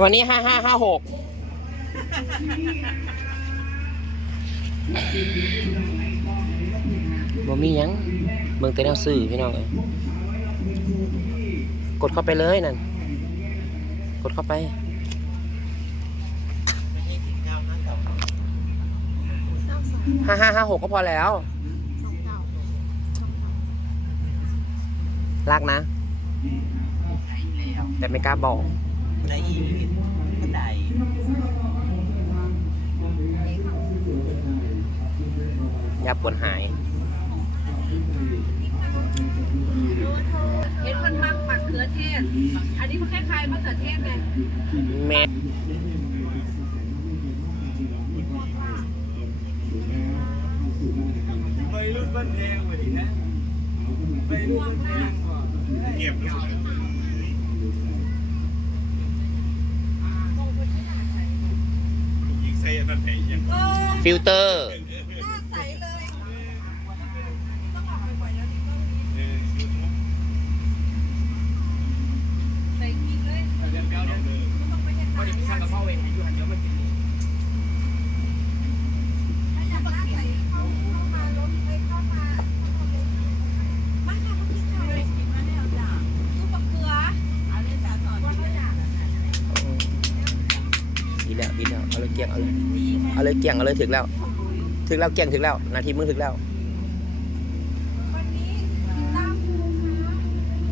วันนี้ห้าห้าห้าหกบ่มียังเบิ่งแต่แนวซื้อพี่น้องเอ้ยกดเข้าไปเลยนั่น กดเข้าไปห้าห้าห้าหกก็พอแล้วลากนะ แต่ไม่กล้าบอก ได้อีกก็ได้อย่าปวดหายเห็นคนมักมะเขือเทศ อันนี้มันคล้ายๆมะเขือเทศไงแม่ไปรุ่นบ้านแพงกว่านี้นะไปรุ่นบ้านแพงกว่าเก็บเลย ยิงใส่อั นั่นไอ้ยังเออฟิลเตอร์ หน้าใสเลย ต้องออกบ่อยๆแล้วนี่ก็ เออยูทูบ ใส่กินเลย เดี๋ยวเดี๋ยวเดี๋ยว ไม่ต้องไปเห็นหน้า เดี๋ยวพี่สั่งกระเพราเองให้ยูหันเดี๋ยวมากินนี้ ถ้าอยากหน้าใสเข้าเข้ามาล้มไปเข้ามามาค่ะมากินค่ะเลยกินมาแล้วจ้ะซุปมะเขือเอาเลยจ้ะสอนว่าเขาอยาก ดีแล้วดีแล้ว เอาเลยเกี่ยงเอาเลยเอาเลยเกี่ยงเอาเลยถึงแล้ว ถึงแล้วเกี่ยงถึงแล้ว นาทีมึงถึงแล้ววันนี้ตามดู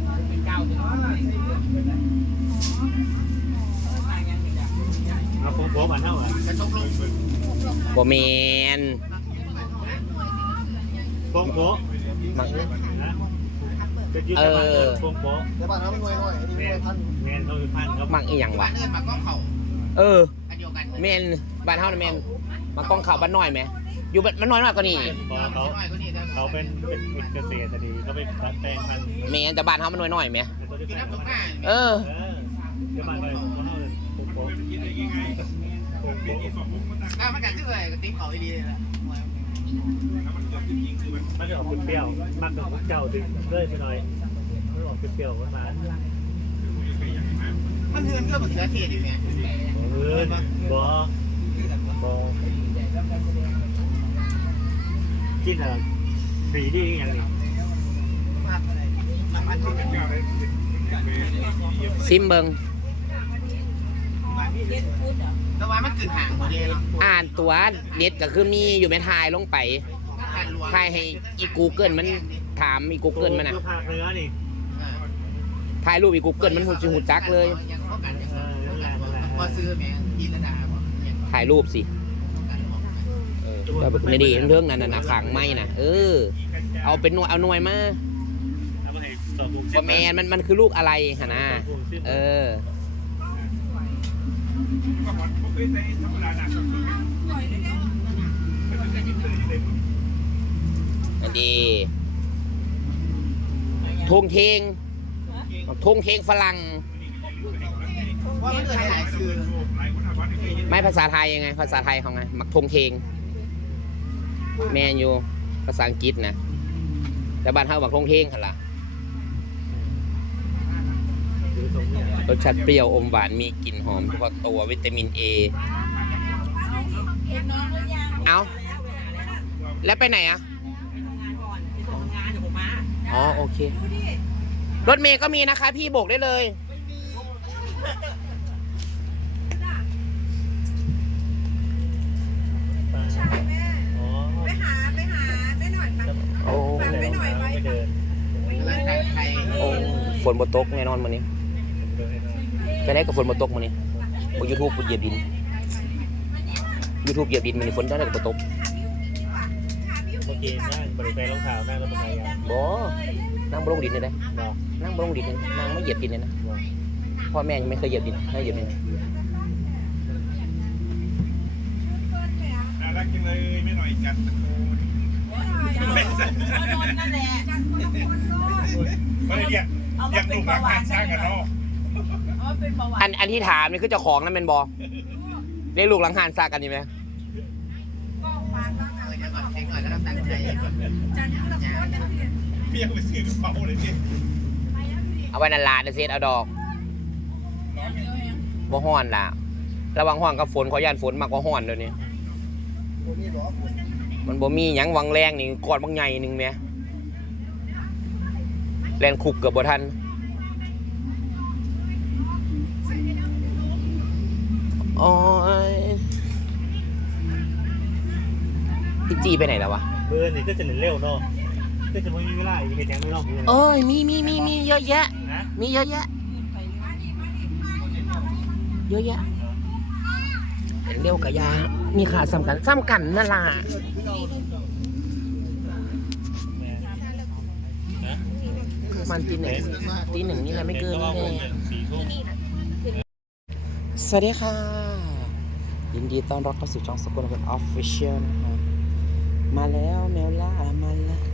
ค่ะเป็นเจ้าถึงว่าใส่เลือเป็นอะไรงโค้งโค้งมาเท่าไหร่กระทบลงบ่แมนโค้งโค้งมักนะโค้งโค้งเดี๋ยวบ้านเขาไม่น้อยน้อยอันนี้แมนเขาคือพันครับมักอีหยังวะเอิ้นมาก็เข่าเออ กันแมนบ้านเฮาน่ะแมนมากองข่าวบ้านน้อยไหมอยู่บ้านมันน้อยมากกว่านี้พอเขาน้อยกว่านี้นะเขาเป็นเป็นเป็นเกษตรแต่ดีเขาไปตัดแปลงพันธุ์แมนแต่บ้านเฮามันน้อยน้อยไหมกินน้ำตกหน้าเออเออจะมาอะไรของเขาโค้งโค้งยิงได้ยังไงโค้งเป็นโค้งที่สองมุกมันตั้งก้าวมาจากที่ไหนก็ติ๊บเขาดีเลยละแล้วมันเกิดจริงคือมันมันจะออกเปรี้ยวมากกว่าเจ้าดึงเลื่อยไปหน่อยมันออกเปรี้ยวมันมา มันเงินก็มะเขือเทศอยู่ไงเออบอบอกินอะไรสีดีอย่างนี้มันก็เป็นก้าวได้เป็นซิมเบิงแต่ว่ามันกึ่งห่างกว่านี้เนาะอ่านตัวเน็ตก็คือมีอยู่ในทายลงไปการรวมทายให้อีกูเกิลมันถามอีกูเกิลมันอะคือภาคเนื้อนี่ ถ่ายรูปอีกูเกิลมันหูจิหูจักเลยยังเข้ากันยัง พอซื้อแม่ยินระดาบอกยังถ่ายรูปสิเออก็แบบในดีเรื่องนั้นน่ะนะขางไม้น่ะเออ เอาเป็นหน่วยเอาหน่วยมาเอามาให้ต่อวงว่าแมนมันมันคือลูกอะไรหะนะเอออันดีทงเทงทงเทงฝรั่งว่ามันเกิดอหลาย คนถามว่าไอ้ไม่ภาษาไทยยังไง ภาษาไทยเขาไงมักทงเทง แมนอยู่ภาษาอังกฤษนะแต่บ้านเฮาบักทงเทงหั่นล่ะรสชาติเปรี้ยวอมหวานมีกลิ่นหอมเฉพาะตัววิตามินเอเองหรือยังเอาแล้วไปไหนอะอ๋อ โอเค รถเมย์ก็มีนะคะ พี่โบกได้เลย ฝนบนตกแน่นอนมื้อนี้เดินให้ได้จะได้กับฝนบนตกมื้อนี้บนยูทูบเหยียบดินยูทูบเหยียบดินมื้อนี้ฝนจะได้กับบ่ตกเมื่อกี้นั่งบริเวณรองเท้านั่งรถจักรยานบ่นั่งบนลงดินเลยนะเนาะนั่งบนลงดินเลยนั่งไม่เหยียบดินเลยนะเนาะพ่อแม่ยังไม่เคยเหยียบดินให้เหยียบดินน่ารักจังเลยไม่หน่อยจัดตะโกนไม่ได้เรียก เรียกลูกหลานงานสร้างกันเนาะอันอันที่ถามนี่คือเจ้าของนั่นเป็นบ่เรียกลูกหลังหานซากันดีไหมเออเดี๋ยวก่อนเช็คก่อนแล้วก็ตั้งใจก่อนพี่ยังไปซื้อกระเป๋าเลยพี่เอาไว้นันลาเดยวเซตเอาดอกรบ่ฮ้อนล่ะ ระหวังฮ้อนกับฝนขอยย่านฝนมากกว่าฮ้อนเดี๋ยวนี้ มันบ่มีหยังวังแรงนี่กอดบางใหญ่หนึงแหม่ แลนคุกเกือบบ่ทันโอ้ยพี่จีไปไหนแล้ววะเบอร์นี่ก็จะเร็วเนาะก็จะไม่มีเวลาอีกเห็นยังไม่รอบเลยโอ้ยมีมีมีมีเยอะแยะ นะมีเยอะแยะ เยอะแยะเร็วกับยา มีขาสำคัญสำคัญนั่นล่ะนะ มันตีหนึ่งตีหนึ่งนี่แหละไม่เกินนี่เลยสวัสดีค่ะ ยินดีต้อนรับเข้าสู่ช่องสกุลคนออฟฟิเชียลนะครับมาแล้วแมวล่ามาแล้ว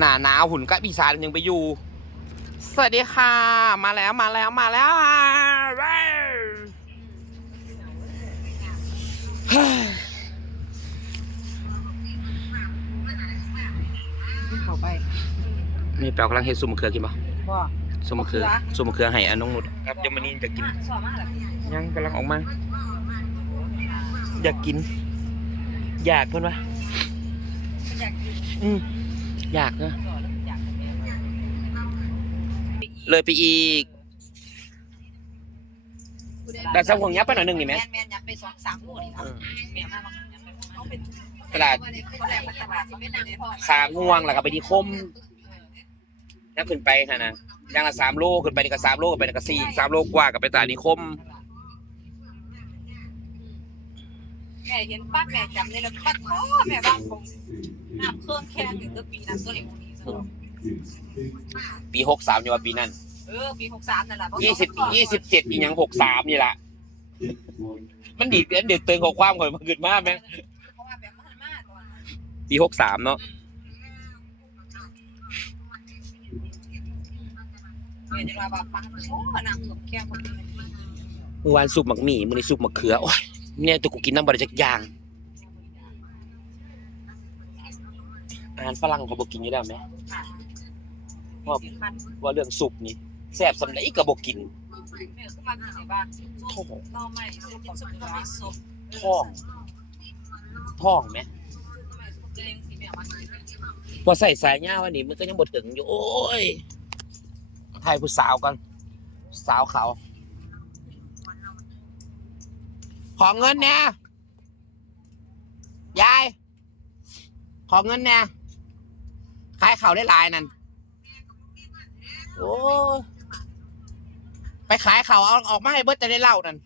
หนาหนาวหุ่นกับปีศาจยังไปอยู่ สวัสดีค่ะ มาแล้วมาแล้วมาแล้วเว้ยเฮ้ยเข้าไปนี่แปลกำลังเฮ็ดซุปมะเขือกินปะบ่ซุปมะเขือซุปมะเขือให้อาน้องนุชครับเดี๋ยวมันนี่จะกินสอบมาแล้วยังกำลังออกมา อยากกิน อยากเพิ่นวะอยากกินอืมอ ยากเนอะก่อนแล้วอยากกินแม่เลยไปอีก แต่สังห่วงยับไปหน่อยหนึงนี่ไหม แม่นแม่นยับไปสองสามโลนี่ครับแม่มากยับไปเขาเป็นตลาดเขาแหลกตลาดเขาไม่นำพอสามห่วงแล้วก็ไปที่คมนับขึ้นไปค่ะนะอย่างละสามโลขึ้นไปนี่ก็สามโลขึ้นไปนี่ก็สี่สามโลกว่ากับไปตลาดนิคม แม่ เห็นป้าแม่จำได้แล้วปัดคอแม่บ้างคงน้ำเครื่องแข็งอยู่ตัวปีนั้นตัวเล็กคนนี้ปีหกสามอยู่ว่าปีนั้นเออปีหกสามนั่นแหละยี่สิบยี่สิบเจ็ดอีกอย่างหกสามนี่แหละมันดีดเดือนเดือดเตือนของความก่อนมันเกิดมากไหมเพราะว่าแบบมันมากตอนปีหกสามเนาะแม่จะมาแบบปังโอ้น้ำเครื่องแข็งคนนี้เมื่อวานซุปหมักหมี่มื้อนี้ซุปมะเขือโอ้ย เนี่ยตัวกูกินน้ำบริจักอย่าง อาหารฝรั่งเขาบอกกินอยู่แล้วไหมว่ามันว่าเรื่องซุปนี่แซ่บสำไรก็บอกกินแม่คือมันอยู่ในบ้านท้องต่อใหม่ซื้อกินสุกก็ไม่สุกท้องท้องไหมไม่สุกเองสิแม่มาพอใส่สายย่าวันนี้มันก็ยังบดถึงอยู่ โอ้ยไทยผู้สาวกัน สาวเขา ขอเงินเนี่ยยาย ขอเงินเนี่ยขายเข่าได้หลายนั่นโอ้ไปขายเข่าเอาออกมาให้เบิร์ตจะได้เล่านั่น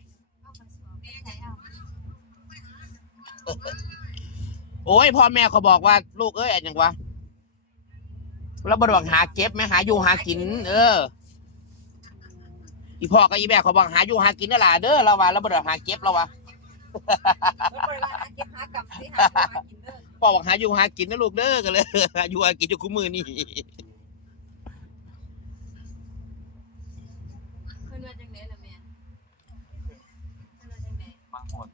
โอ้ยพ่อแม่เขาบอกว่าลูกเอ้ยอันยังวะแล้วบดบอกหาเก็บไหมหาอยู่หากิน เออ อีพ่อกับอีแม่เขาบอกหาอยู่หากินนั่นแหละเด้อเราว่าแล้วบดบอกหาเก็บเราวะเวลาเก็บหากลับที่หากินเด้อพ่อบอกหาอยู่หากินนะลูกเด้อกันเลย หาอยู่หากินอยู่คู่มือนี่ เพิ่นว่าจังได๋ล่ะแม่เพิ่นว่าจังได๋มาหมด